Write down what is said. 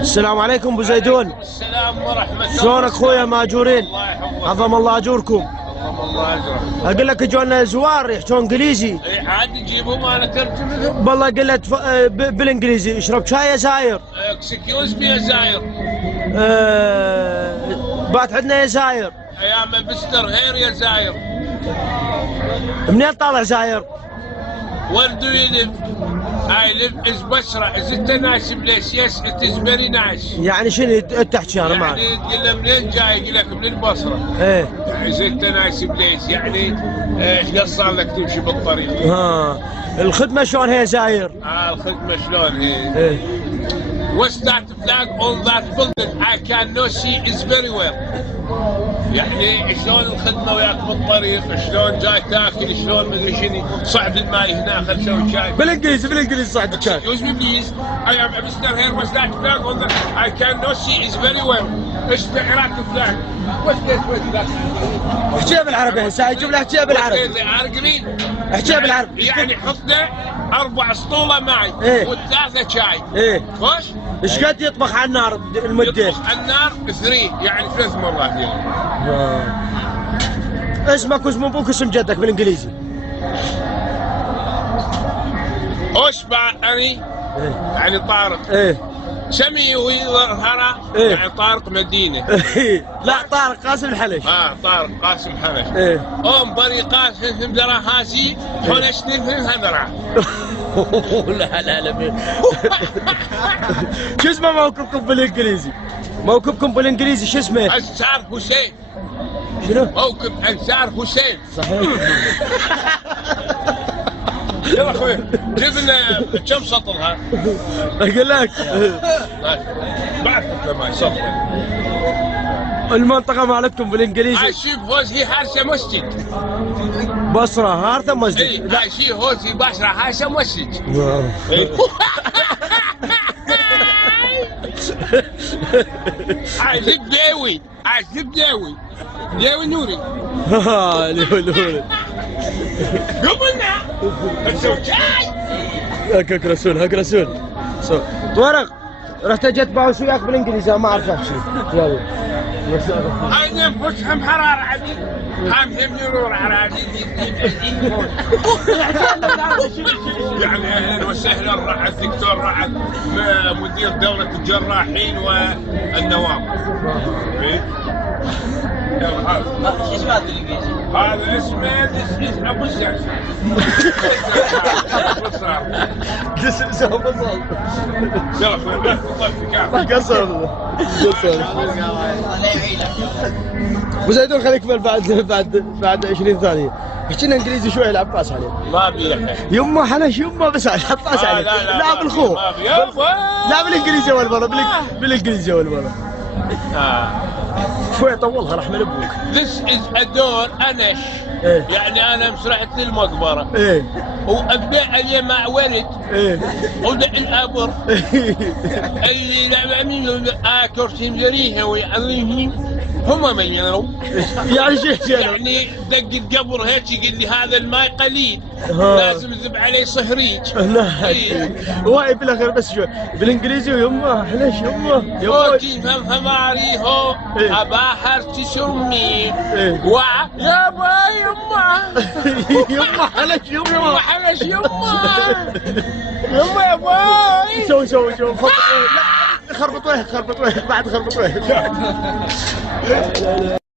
السلام عليكم ابو زيدون. السلام ورحمة الله. شلونك خويا ماجورين؟ الله يحفظك. عظم الله اجوركم. عظم الله اجرك. اقول لك اجونا زوار يحكون انجليزي. اي عاد تجيبهم انا ترجم لهم. والله قلت بالانجليزي اشرب شاي يا زاير. اكسكيوز مي يا زاير. بات عندنا يا زاير. ايام مستر هير يا زاير. منين طالع زاير؟ Where do you live? I live is Basra. Is it a nice place? Yes, it is very nice. يعني شنو تحكي انا ما يعني تقول له منين جاي؟ يقول لك من البصرة. ايه. Is it a nice place؟ يعني ايش قد صار لك تمشي بالطريق؟ ها الخدمة شلون هي زاير؟ الخدمة شلون هي؟ ايه. What's that flag on that building? I cannot see is very well. يعني شلون الخدمه وياك بالطريق، شلون جاي تاكل، شلون مدري شنو، صعب الماي هنا خل نسوي شاي. بالانجليزي صعب الشاي. Excuse me please. I am Mr. Here. What's that flag on the? I cannot see is very well. ايش تعرف flag? What's that? احكيها بالعربي هسه يجيب لك احكيها بالعربي. احكيها بالعربي. يعني حطنا 4 اسطوله معي و3 شاي. ايه. خوش؟ ايش قد يطبخ على النار المدة؟ يطبخ على النار 3 يعني 3 مرات يعني. اسمك واسم ابوك واسم جدك بالانجليزي. اشبع اني يعني طارق. ايه. سمي وهرا يعني طارق مدينه. لا طارق قاسم الحلش. طارق قاسم الحلش. ايه. بريقات هم درا هاسي حلشتين هم هذرا. لا شو اسمه موكبكم بالانجليزي؟ موكبكم بالانجليزي شو اسمه؟ انسار حسين. شنو؟ موكب انسار حسين. صحيح. يلا اخوي جيب لنا كم سطر ها؟ اقول لك بعد ما سطر. المنطقة مالتكم بالانجليزي. اشوف هوزي هارسه مسجد. بصرة هارثة مسجد. اي اشي هوزي بصرة هارسه مسجد. عزب داوي داوي نوري. نوري. قبلنا نسوي شاي. هكاك رسول. طارق رحت جت باوس وياك بالانجليزي ما اعرف شيء. يلا. انا بفهم حراره عديد. هم نور عرادي. يعني اهلا وسهلا رعد الدكتور رعد مدير دورة الجراحين والنواب. شو اسمه هذا بالانجليزي؟ هذا اسمه ابو الزعزع. ابو الزعزع. يلا اخوي قصر. ابو زيدون خليك بعد 20 ثانية. احكي لنا انجليزي شوي العباس عليه. ما ابي يمه حنش يمه بس العباس عليه. لا بالخوف. لا بالانجليزي اول مرة بالانجليزي اول مرة. شوي طولها رحمة ابوك. This is a door انش. يعني انا مسرحت للمقبرة. وابدا اللي مع ولد. ودا الابر. اللي لعبوا كرسي مزريها ويعلمني هم من يروا. يعني شيء يعني دق القبر هيك يقول لي هذا الماء قليل لازم يذب عليه صهريج. لا واي بالاخير بس شوي بالانجليزي ويمه حلش يمه فوتي فماري هو اباحر تسمي يا با يمه يمه حلش يمه يا باي. شو خربط وجهك بعد خربط وجهك.